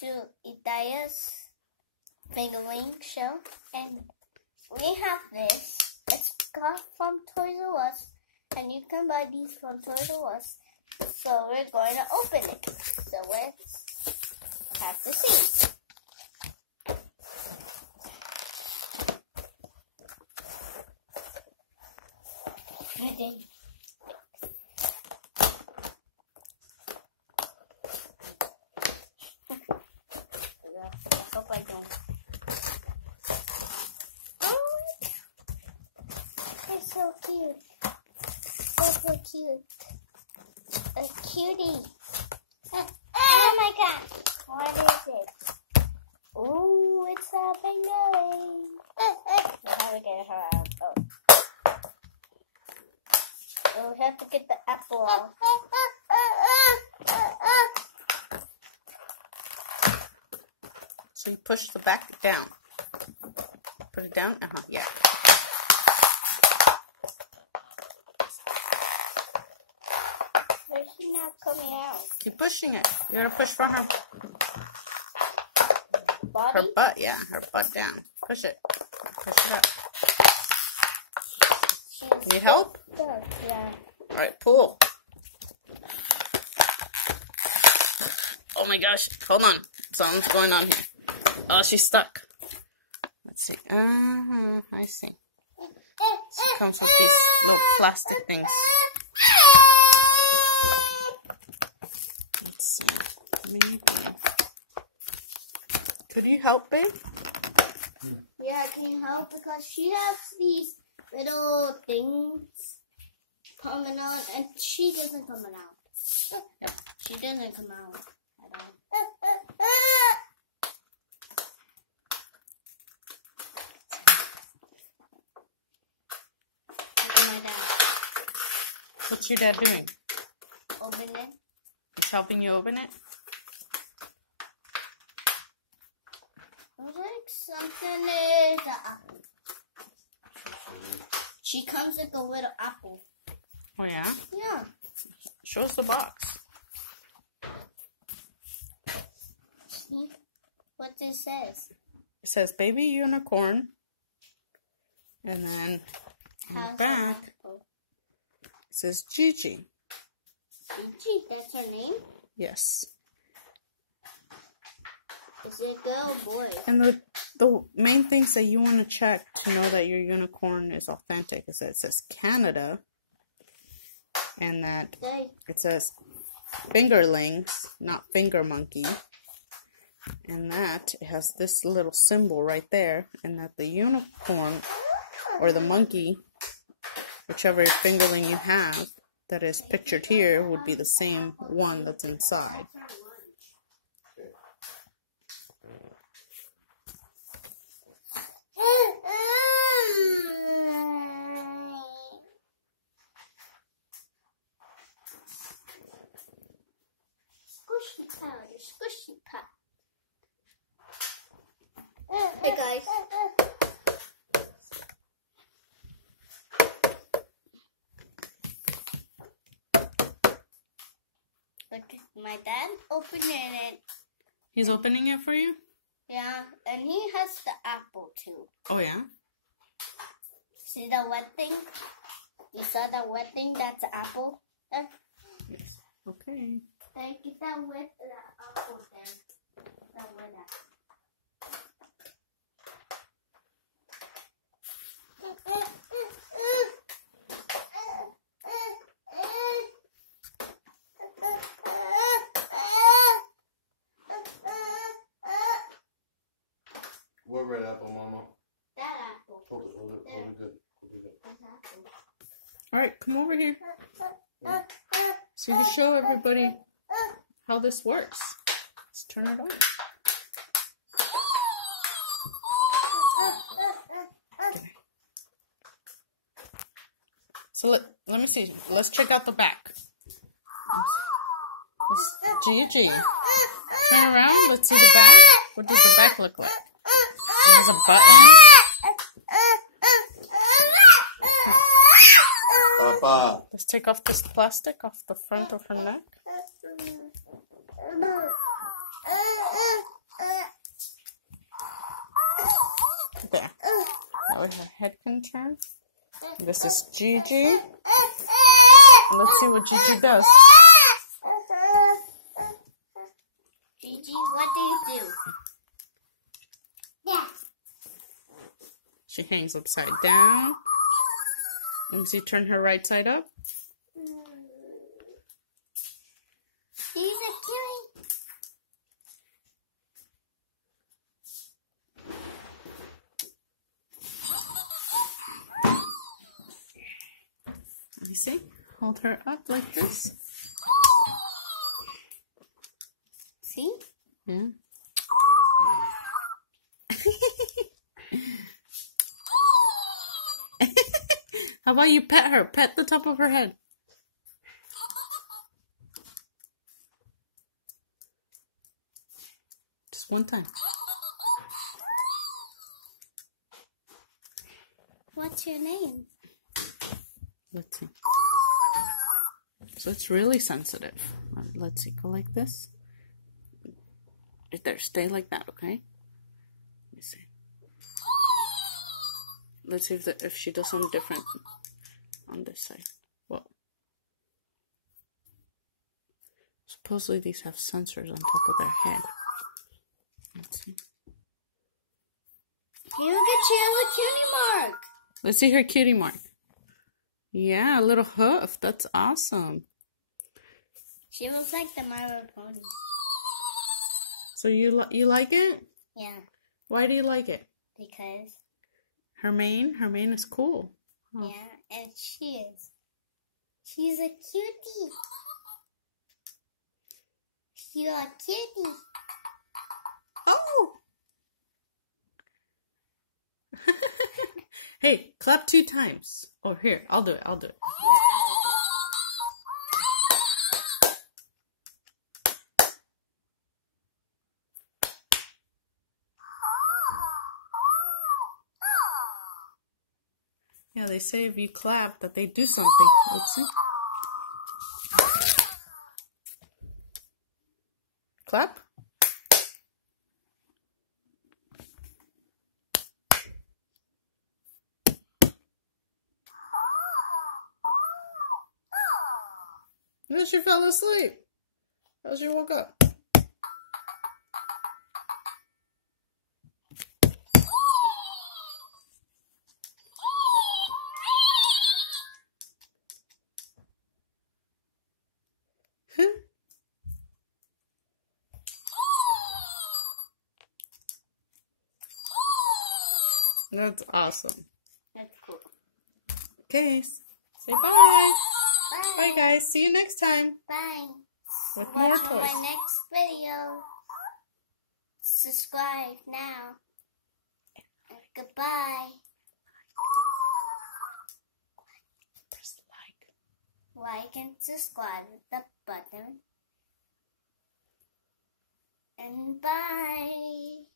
to Idaya's fingerling show, and we have this. It's got from Toys R Us, and you can buy these from Toys R Us. So we're going to open it. So let's have to see. Okay. I hope I don't. Oh, it's so cute. So cute. A cutie. Oh my god. What is it? Oh, it's a penguin. How do we get her out? Oh. Oh, we have to get the apple out. So you push the back down. Put it down? Yeah. But she's not coming out. Keep pushing it. You gotta push from her Body? butt, yeah. Her butt down. Push it. Push it up. Need help? Yeah. Alright, pull. Oh my gosh. Hold on. Something's going on here. Oh, she's stuck. Let's see. I see. It comes with these little plastic things. Let's see. Maybe. Could you help, babe? Yeah, can you help? Because she has these little things coming out, and she doesn't come out. Yeah, she doesn't come out at all. Look at my dad. What's your dad doing? Open it. He's helping you open it? Looks like something is an apple. She comes with a little apple. Oh, yeah? Yeah. Show us the box. See what this says. It says baby unicorn. And then on the back, it says Gigi. Gigi, that's her name? Yes. Is it a girl or boy? And the main things that you want to check to know that your unicorn is authentic is that it says Canada. And that it says fingerlings, not finger monkey. And that it has this little symbol right there. And that the unicorn or the monkey, whichever fingerling you have that is pictured here, would be the same one that's inside. Squishy powder, squishy pop. Hey guys. Look at my dad opening it. He's opening it for you? Yeah, and he has the apple too. Oh, yeah? See the wet thing? You saw the wet thing? That's the apple there? Yes. Okay. And get that wet apple there. That wet apple. What red apple, Mama? That apple. Hold it good. Alright, come over here. So you can show everybody how this works. Let's turn it on. Okay. So let me see. Let's check out the back. It's Gigi. Turn around. Let's see the back. What does the back look like? There's a button. Papa. Let's take off this plastic off the front of her neck. That way her head can turn. This is Gigi. Let's see what Gigi does. Gigi, what do you do? Yeah. She hangs upside down. You see, turn her right side up. She's a cutie. Let me see. Hold her up like this. See? Yeah. How about you pet her? Pet the top of her head. Just one time. What's your name? Let's see. So it's really sensitive. Let's see. Go like this. Right there. Stay like that, okay? Let me see. Let's see if she does something different on this side. Whoa. Supposedly these have sensors on top of their head. Let's see. You look at she has a cutie mark. Let's see her cutie mark. Yeah, a little hoof. That's awesome. She looks like the My Little Pony. So you like it? Yeah. Why do you like it? Because. Her mane is cool. Huh. Yeah, and she is. She's a cutie. She's a cutie. Oh! Hey, clap 2 times. Oh, here, I'll do it. Yeah, they say if you clap that they do something. Let's see. Clap. No, she fell asleep. How she woke up? That's awesome. That's cool. Okay, say bye. Bye. Bye, guys. See you next time Bye. with Watch more my toys. next video. Subscribe now. Goodbye. Press like. Like and subscribe with the button. And bye.